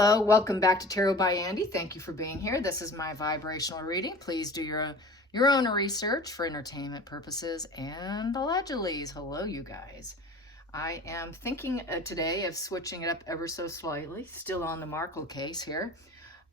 Hello, welcome back to Tarot by Andy. Thank you for being here. This is my vibrational reading. Please do your own research for entertainment purposes and allegedly. Hello, you guys. I am thinking today of switching it up ever so slightly, still on the Markle case here.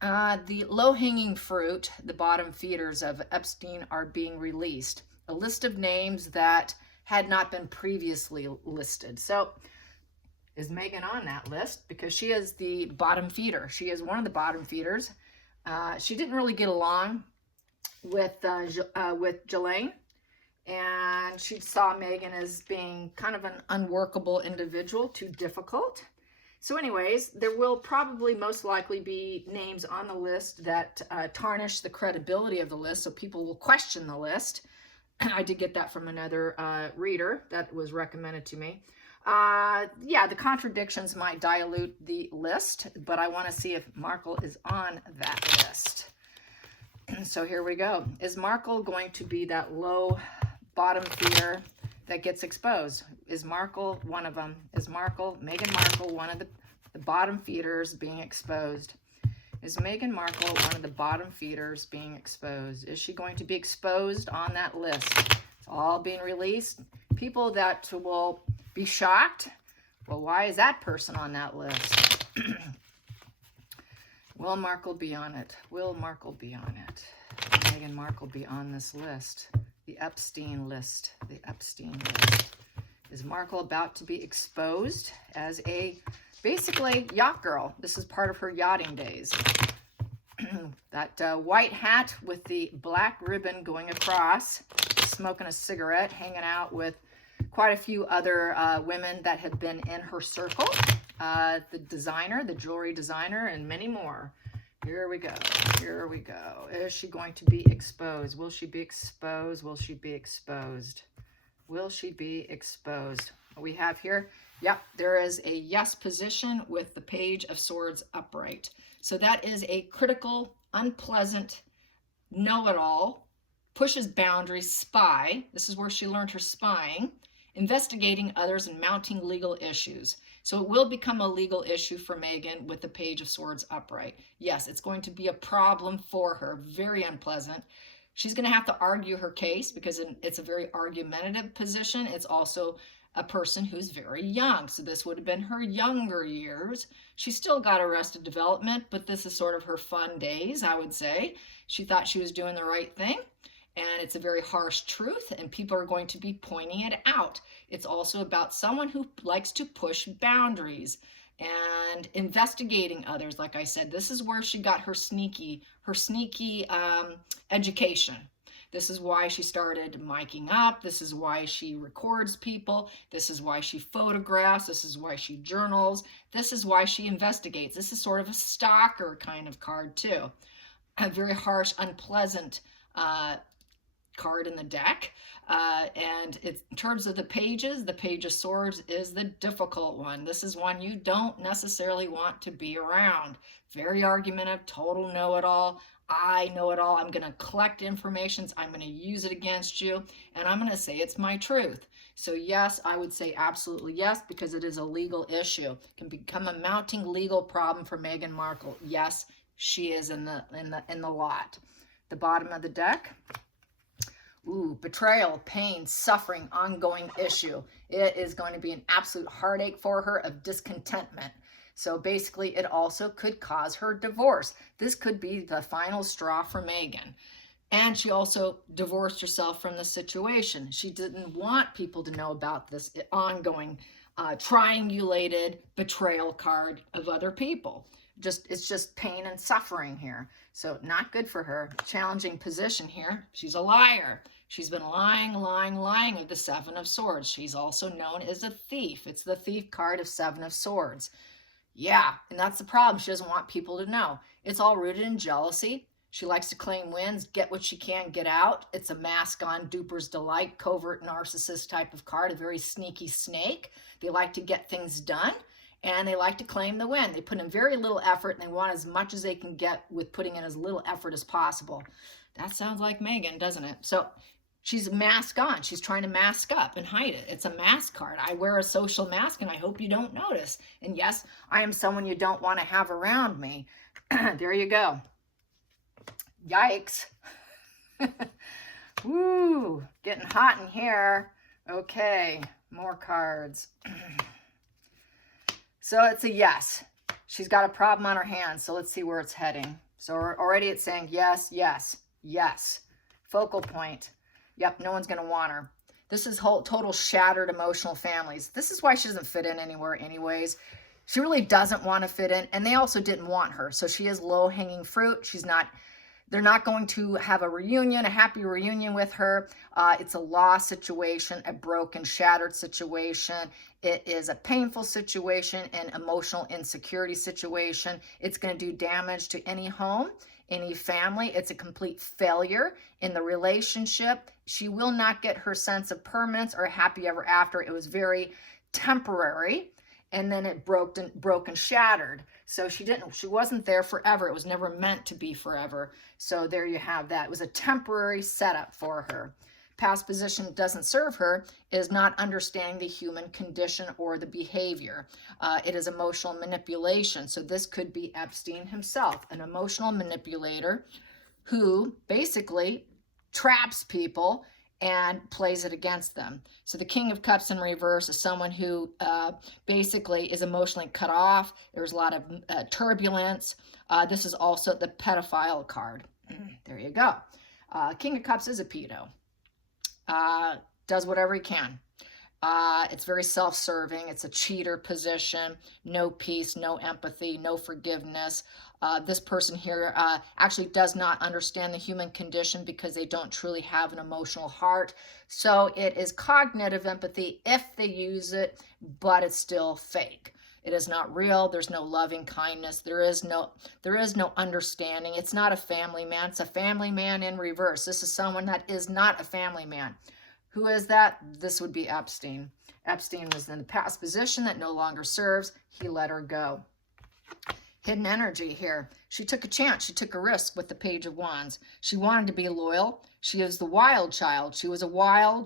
The low-hanging fruit, the bottom feeders of Epstein are being released. A list of names that had not been previously listed. So, is Megan on that list? Because she is the bottom feeder. She is one of the bottom feeders. She didn't really get along with Jelaine, and she saw Megan as being kind of an unworkable individual, too difficult. So anyways, there will probably most likely be names on the list that tarnish the credibility of the list, so people will question the list. I did get that from another reader that was recommended to me. Yeah, the contradictions might dilute the list, but I want to see if Markle is on that list. So here we go. Is Markle going to be that low bottom feeder that gets exposed? Is Markle one of them? Is Meghan Markle, one of the bottom feeders being exposed? Is Meghan Markle one of the bottom feeders being exposed? Is she going to be exposed on that list? It's all being released. People that will be shocked. Well, why is that person on that list? Will Markle be on it? Will Markle be on it? Meghan Markle be on this list? The Epstein list. The Epstein list. Is Markle about to be exposed as a basically yacht girl? This is part of her yachting days. That white hat with the black ribbon going across, smoking a cigarette, hanging out with quite a few other women that have been in her circle. The designer, the jewelry designer, and many more. Here we go. Here we go. Is she going to be exposed? Will she be exposed? Will she be exposed? Will she be exposed? We have here, yep, there is a yes position with the Page of Swords upright. So that is a critical, unpleasant, know-it-all, pushes boundaries, spy. This is where she learned her spying, investigating others and mounting legal issues. So it will become a legal issue for Megan with the Page of Swords upright. Yes, it's going to be a problem for her, very unpleasant. She's going to have to argue her case because it's a very argumentative position. It's also a person who's very young. So this would have been her younger years. She still got Arrested Development, but this is sort of her fun days, I would say. She thought she was doing the right thing. And it's a very harsh truth, and people are going to be pointing it out. It's also about someone who likes to push boundaries and investigating others. Like I said, this is where she got her sneaky education. This is why she started miking up. This is why she records people. This is why she photographs. This is why she journals. This is why she investigates. This is sort of a stalker kind of card too. A very harsh, unpleasant card in the deck. And it's, in terms of the pages, the Page of Swords is the difficult one. This is one you don't necessarily want to be around. Very argumentative, total know-it-all. I know it all. I'm going to collect information. I'm going to use it against you. And I'm going to say it's my truth. So yes, I would say absolutely yes, because it is a legal issue. It can become a mounting legal problem for Meghan Markle. Yes, she is in the lot. The bottom of the deck. Ooh, betrayal, pain, suffering, ongoing issue. It is going to be an absolute heartache for her of discontentment. So basically, it also could cause her divorce. This could be the final straw for Megan. And she also divorced herself from the situation. She didn't want people to know about this ongoing triangulated betrayal card of other people. It's just pain and suffering here. So not good for her. Challenging position here. She's a liar. She's been lying of the Seven of Swords. She's also known as a thief. It's the thief card of Seven of Swords. Yeah, and that's the problem. She doesn't want people to know. It's all rooted in jealousy. She likes to claim wins, get what she can, get out. It's a mask on duper's delight, covert narcissist type of card, a very sneaky snake. They like to get things done. And they like to claim the win. They put in very little effort, and they want as much as they can get with putting in as little effort as possible. That sounds like Megan, doesn't it? So She's mask on. She's trying to mask up and hide it. It's a mask card. I wear a social mask and I hope you don't notice. And yes, I am someone you don't want to have around me. There you go. Yikes. Woo, getting hot in here. Okay, more cards. So it's a yes. She's got a problem on her hands, so let's see where it's heading. So already it's saying yes, yes, yes. Focal point. Yep, no one's going to want her. This is total shattered emotional families. This is why she doesn't fit in anywhere anyways. She really doesn't want to fit in, and they also didn't want her. So she is low-hanging fruit. They're not going to have a reunion, a happy reunion with her. It's a lost situation, a broken, shattered situation. It is a painful situation, an emotional insecurity situation. It's going to do damage to any home, any family. It's a complete failure in the relationship. She will not get her sense of permanence or happy ever after. It was very temporary. And then it broke and shattered. So she wasn't there forever. It was never meant to be forever. So there you have that. It was a temporary setup for her. Past position doesn't serve her is not understanding the human condition or the behavior. It is emotional manipulation. So this could be Epstein himself, an emotional manipulator who basically traps people and plays it against them. So the King of Cups in reverse is someone who basically is emotionally cut off. There's a lot of turbulence. This is also the pedophile card. There you go. King of Cups is a pedo. Does whatever he can. It's very self-serving. It's a cheater position. No peace, no empathy, no forgiveness. This person here actually does not understand the human condition because they don't truly have an emotional heart. So it is cognitive empathy if they use it, but it's still fake. It is not real. There's no loving kindness. There is no understanding. It's not a family man. It's a family man in reverse. This is someone that is not a family man. Who is that? This would be Epstein. Epstein was in the past position that no longer serves. He let her go. Hidden energy here. She took a chance. She took a risk with the Page of Wands. She wanted to be loyal. She is the wild child. She was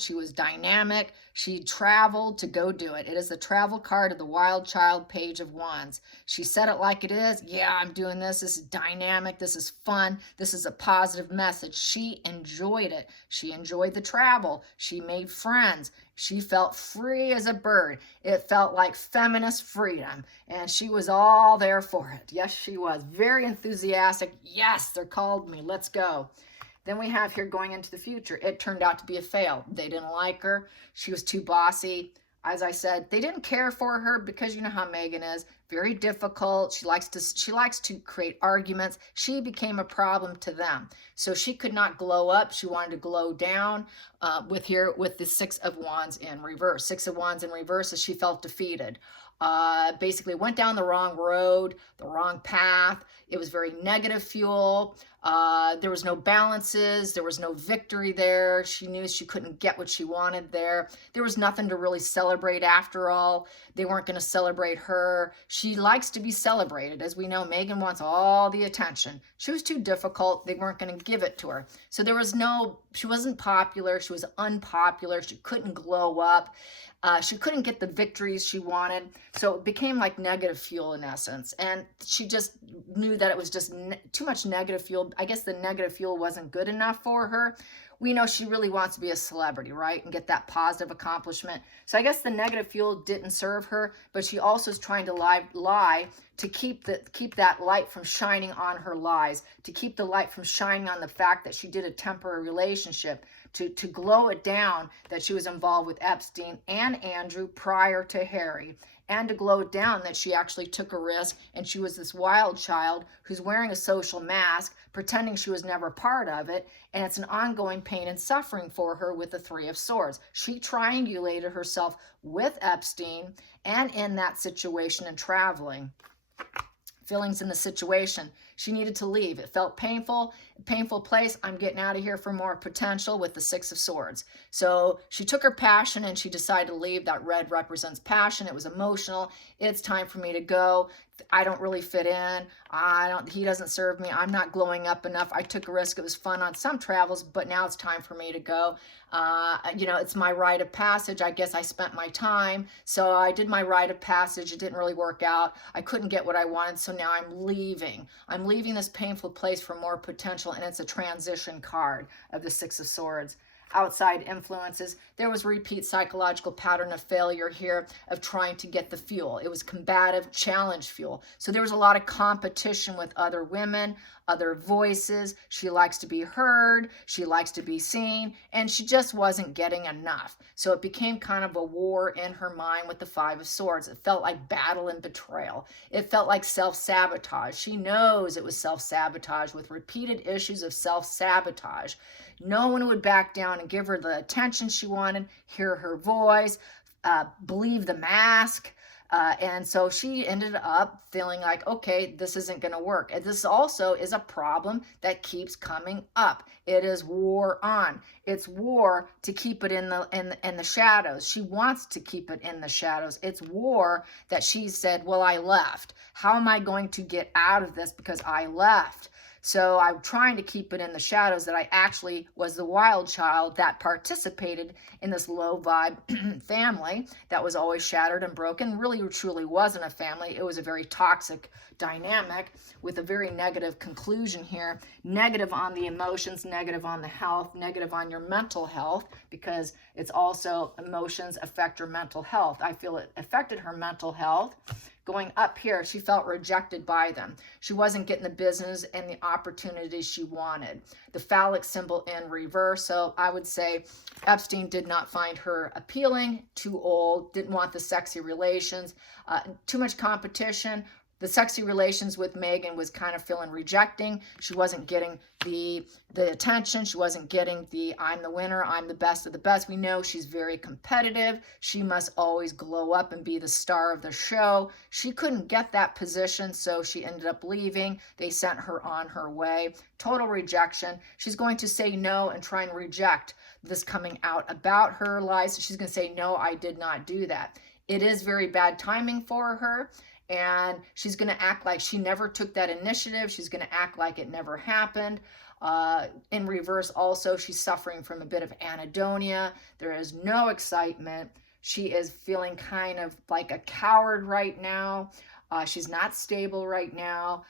she was dynamic. She traveled to go do it. It is the travel card of the wild child, Page of Wands. She said it like it is. Yeah, I'm doing this. This is dynamic. This is fun. This is a positive message. She enjoyed it. She enjoyed the travel. She made friends. She felt free as a bird. It felt like feminist freedom, and she was all there for it. Yes, she was. Very enthusiastic. Yes, they're called me. Let's go. Then we have here going into the future. It turned out to be a fail. They didn't like her. She was too bossy. As I said, they didn't care for her because you know how Megan is. Very difficult. She likes to create arguments. She became a problem to them. So she could not glow up. She wanted to glow down with the Six of Wands in reverse. Six of Wands in reverse as she felt defeated. Basically went down the wrong road, the wrong path. It was very negative fuel. There was no balances. There was no victory there. She knew she couldn't get what she wanted there. There was nothing to really celebrate after all. They weren't going to celebrate her. She likes to be celebrated. As we know, Megan wants all the attention. She was too difficult. They weren't going to give it to her. So she wasn't popular. She was unpopular. She couldn't glow up. She couldn't get the victories she wanted. So it became like negative fuel in essence. And she just knew that it was just too much negative fuel. I guess the negative fuel wasn't good enough for her. We know she really wants to be a celebrity, right? And get that positive accomplishment. So I guess the negative fuel didn't serve her, but she also is trying to lie to keep that light from shining on her lies, to keep the light from shining on the fact that she did a temporary relationship, to glow it down that she was involved with Epstein and Andrew prior to Harry, and to glow it down that she actually took a risk and she was this wild child who's wearing a social mask, pretending she was never part of it, and it's an ongoing pain and suffering for her with the Three of Swords. She triangulated herself with Epstein and in that situation and traveling. Feelings in the situation. She needed to leave. It felt painful, painful place. I'm getting out of here for more potential with the Six of Swords. So she took her passion and she decided to leave. That red represents passion. It was emotional. It's time for me to go. I don't really fit in. He doesn't serve me. I'm not glowing up enough. I took a risk. It was fun on some travels, but now it's time for me to go. It's my rite of passage. I guess I spent my time. So I did my rite of passage. It didn't really work out. I couldn't get what I wanted. So now I'm leaving. I'm leaving this painful place for more potential. And it's a transition card of the Six of Swords. Outside influences. There was repeat psychological pattern of failure here of trying to get the fuel. It was combative challenge fuel. So there was a lot of competition with other women, other voices. She likes to be heard. She likes to be seen. And she just wasn't getting enough. So it became kind of a war in her mind with the Five of Swords. It felt like battle and betrayal. It felt like self-sabotage. She knows it was self-sabotage with repeated issues of self-sabotage. No one would back down and give her the attention she wanted, hear her voice, believe the mask. And so she ended up feeling like, okay, this isn't going to work. And this also is a problem that keeps coming up. It is war on. It's war to keep it in the shadows. She wants to keep it in the shadows. It's war that she said, well, I left. How am I going to get out of this because I left? So I'm trying to keep it in the shadows that I actually was the wild child that participated in this low vibe family that was always shattered and broken. Really, truly wasn't a family. It was a very toxic dynamic with a very negative conclusion here. Negative on the emotions, negative on the health, negative on your mental health, because it's also emotions affect your mental health. I feel it affected her mental health. Going up here, she felt rejected by them. She wasn't getting the business and the opportunities she wanted. The phallic symbol in reverse. So I would say Epstein did not find her appealing, too old, didn't want the sexy relations, too much competition. The sexy relations with Megan was kind of feeling rejecting. She wasn't getting the attention. She wasn't getting the I'm the winner, I'm the best of the best. We know she's very competitive. She must always glow up and be the star of the show. She couldn't get that position, so she ended up leaving. They sent her on her way. Total rejection. She's going to say no and try and reject this coming out about her lies. She's going to say, no, I did not do that. It is very bad timing for her. And she's going to act like she never took that initiative. She's going to act like it never happened. In reverse, also, she's suffering from a bit of anhedonia. There is no excitement. She is feeling kind of like a coward right now. She's not stable right now.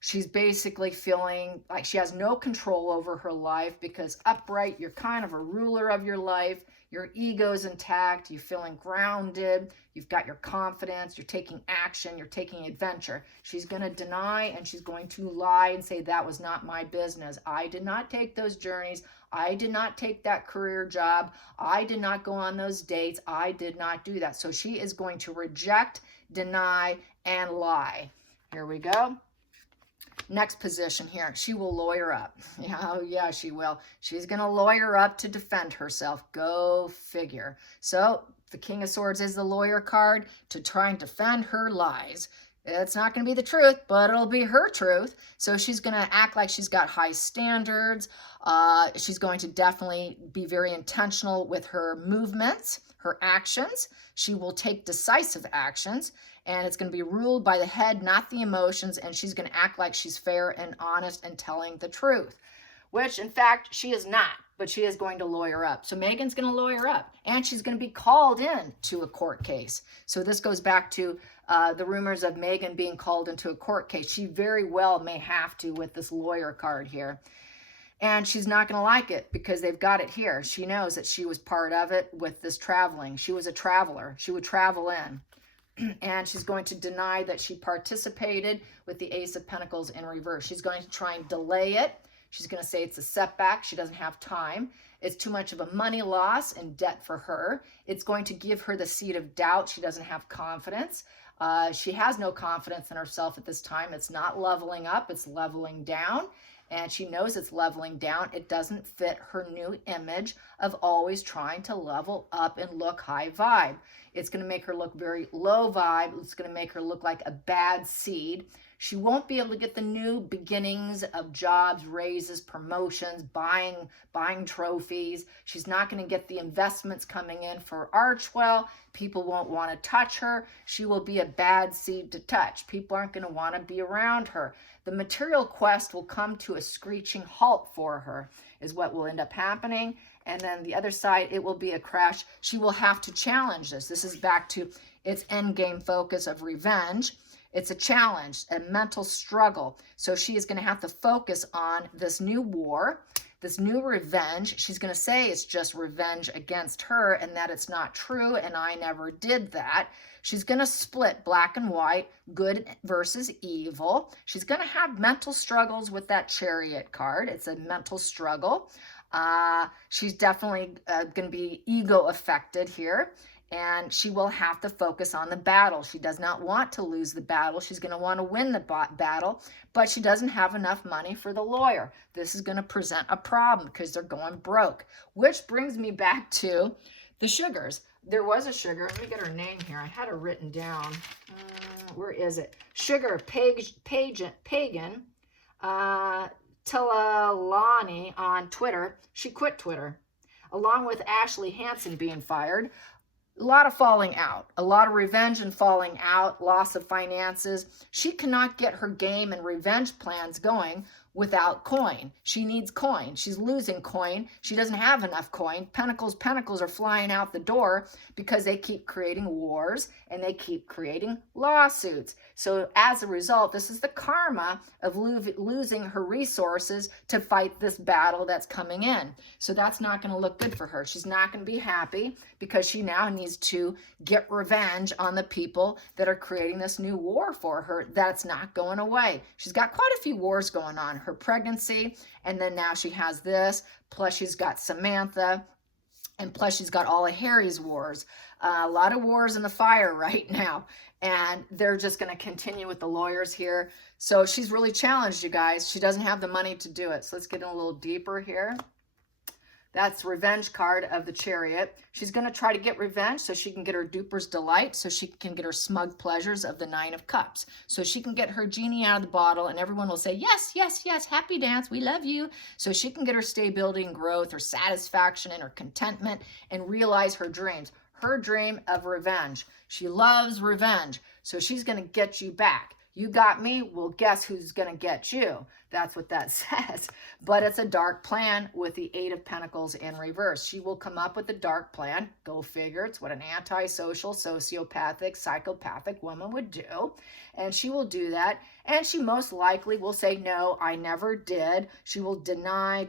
She's basically feeling like she has no control over her life because upright, you're kind of a ruler of your life. Your ego's intact. You're feeling grounded. You've got your confidence. You're taking action. You're taking adventure. She's going to deny and she's going to lie and say, that was not my business. I did not take those journeys. I did not take that career job. I did not go on those dates. I did not do that. So she is going to reject, deny, and lie. Here we go. Next position here, she will lawyer up. Oh yeah, she will. She's going to lawyer up to defend herself. Go figure. So the King of Swords is the lawyer card to try and defend her lies. It's not going to be the truth, but it'll be her truth. So she's going to act like she's got high standards. She's going to definitely be very intentional with her movements, her actions. She will take decisive actions. And it's going to be ruled by the head, not the emotions. And she's going to act like she's fair and honest and telling the truth, which in fact she is not, but she is going to lawyer up. So Megan's going to lawyer up and she's going to be called in to a court case. So this goes back to the rumors of Megan being called into a court case. She very well may have to with this lawyer card here. And she's not going to like it because they've got it here. She knows that she was part of it with this traveling. She was a traveler. She would travel in. And she's going to deny that she participated with the Ace of Pentacles in reverse. She's going to try and delay it. She's going to say it's a setback. She doesn't have time. It's too much of a money loss and debt for her. It's going to give her the seed of doubt. She doesn't have confidence. She has no confidence in herself at this time. It's not leveling up. It's leveling down. and she knows it's leveling down. It doesn't fit her new image of always trying to level up and look high vibe. It's going to make her look very low vibe. It's going to make her look like a bad seed. She won't be able to get the new beginnings of jobs, raises, promotions, buying trophies. She's not going to get the investments coming in for Archwell. People won't want to touch her. She will be a bad seed to touch. People aren't going to want to be around her. The material quest will come to a screeching halt for her, is what will end up happening. And then the other side, it will be a crash. She will have to challenge this. This is back to its end game focus of revenge. It's a challenge, a mental struggle. So she is going to have to focus on this new war, this new revenge. She's going to say it's just revenge against her and that it's not true and I never did that. She's going to split black and white, good versus evil. She's going to have mental struggles with that Chariot card. It's a mental struggle. She's definitely going to be ego affected here. And she will have to focus on the battle. She does not want to lose the battle. She's going to want to win the battle, but she doesn't have enough money for the lawyer. This is going to present a problem because they're going broke, which brings me back to the Sugars. There was a Sugar. Let me get her name here. I had her written down. Where is it? Sugar Pagan Tilalani on Twitter. She quit Twitter, along with Ashley Hansen being fired. A lot of falling out, a lot of revenge and falling out, loss of finances. She cannot get her game and revenge plans going without coin. She needs coin. She's losing coin. She doesn't have enough coin. Pentacles are flying out the door because they keep creating wars and they keep creating lawsuits. So as a result, this is the karma of losing her resources to fight this battle that's coming in. So that's not going to look good for her. She's not going to be happy because she now needs to get revenge on the people that are creating this new war for her. That's not going away. She's got quite a few wars going on. Her pregnancy, and then now she has this, plus she's got Samantha, and plus she's got all of Harry's wars. A lot of wars in the fire right now, and they're just going to continue with the lawyers here. So she's really challenged, you guys. She doesn't have the money to do it. So let's get in a little deeper here. That's revenge card of the Chariot. She's going to try to get revenge so she can get her duper's delight, so she can get her smug pleasures of the Nine of Cups. So she can get her genie out of the bottle and everyone will say, yes, yes, yes, happy dance, we love you. So she can get her stability and growth, her satisfaction and her contentment and realize her dreams. Her dream of revenge. She loves revenge. So she's going to get you back. You got me? Well, guess who's going to get you? That's what that says. But it's a dark plan with the Eight of Pentacles in reverse. She will come up with a dark plan. Go figure. It's what an antisocial, sociopathic, psychopathic woman would do. And she will do that. And she most likely will say, no, I never did. She will deny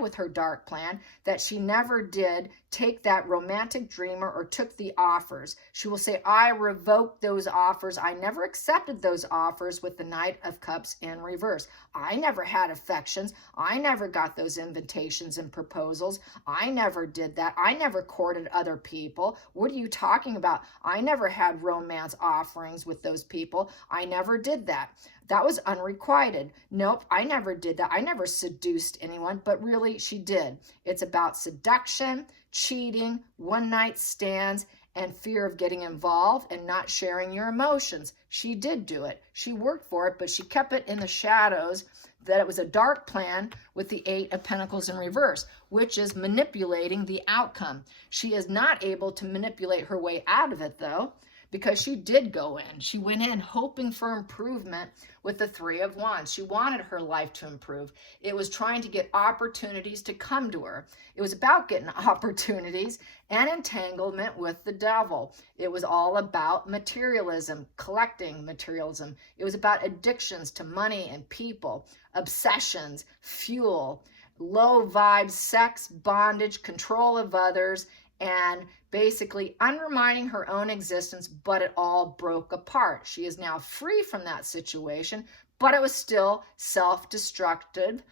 with her dark plan that she never did take that romantic dreamer or took the offers. She will say, I revoked those offers. I never accepted those offers with the Knight of Cups in reverse. I never had affections. I never got those invitations and proposals. I never did that. I never courted other people. What are you talking about? I never had romance offerings with those people. I never did that. That was unrequited. Nope, I never did that. I never seduced anyone, but really she did. It's about seduction, cheating, one-night stands, and fear of getting involved and not sharing your emotions. She did do it. She worked for it, but she kept it in the shadows that it was a dark plan with the Eight of Pentacles in reverse, which is manipulating the outcome. She is not able to manipulate her way out of it, though, because she did go in. She went in hoping for improvement with the Three of Wands. She wanted her life to improve. It was trying to get opportunities to come to her. It was about getting opportunities and entanglement with the devil. It was all about materialism, collecting materialism. It was about addictions to money and people, obsessions, fuel, low vibes, sex, bondage, control of others, and basically undermining her own existence, but it all broke apart. She is now free from that situation, but it was still self-destructive,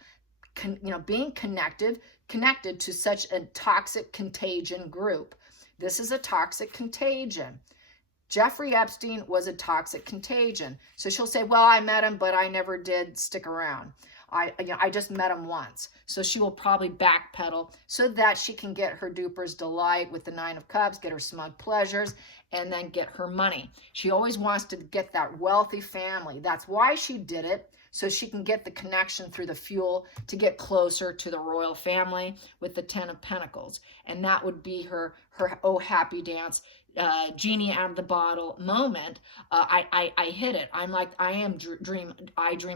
being connected to such a toxic contagion group. This is a toxic contagion. Jeffrey Epstein was a toxic contagion. So she'll say, well, I met him, but I never did stick around. I just met him once. So she will probably backpedal so that she can get her duper's delight with the Nine of Cups, get her smug pleasures, and then get her money. She always wants to get that wealthy family. That's why she did it, so she can get the connection through the fuel to get closer to the royal family with the Ten of Pentacles. And that would be her oh happy dance, genie out of the bottle moment. I hit it. I'm like, I dream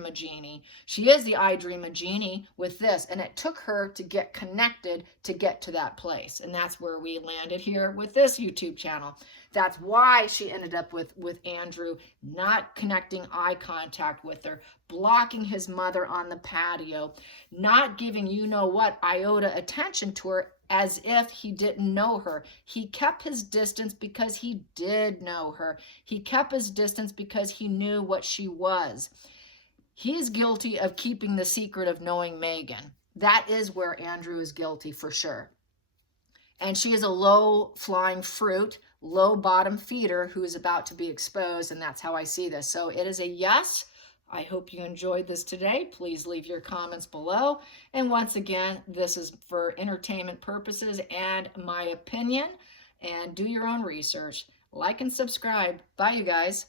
a genie. She is the I dream a genie with this, and it took her to get connected to get to that place, and that's where we landed here with this YouTube channel. That's why she ended up with Andrew not connecting eye contact with her, blocking his mother on the patio, not giving what iota attention to her, as if he didn't know her. He kept his distance because he did know her. He kept his distance because he knew what she was. He's guilty of keeping the secret of knowing Megan. That is where Andrew is guilty for sure. And she is a low-flying fruit, low-bottom feeder who is about to be exposed, and that's how I see this. So it is a yes. I hope you enjoyed this today. Please leave your comments below. And once again, this is for entertainment purposes and my opinion. And do your own research. Like and subscribe. Bye, you guys.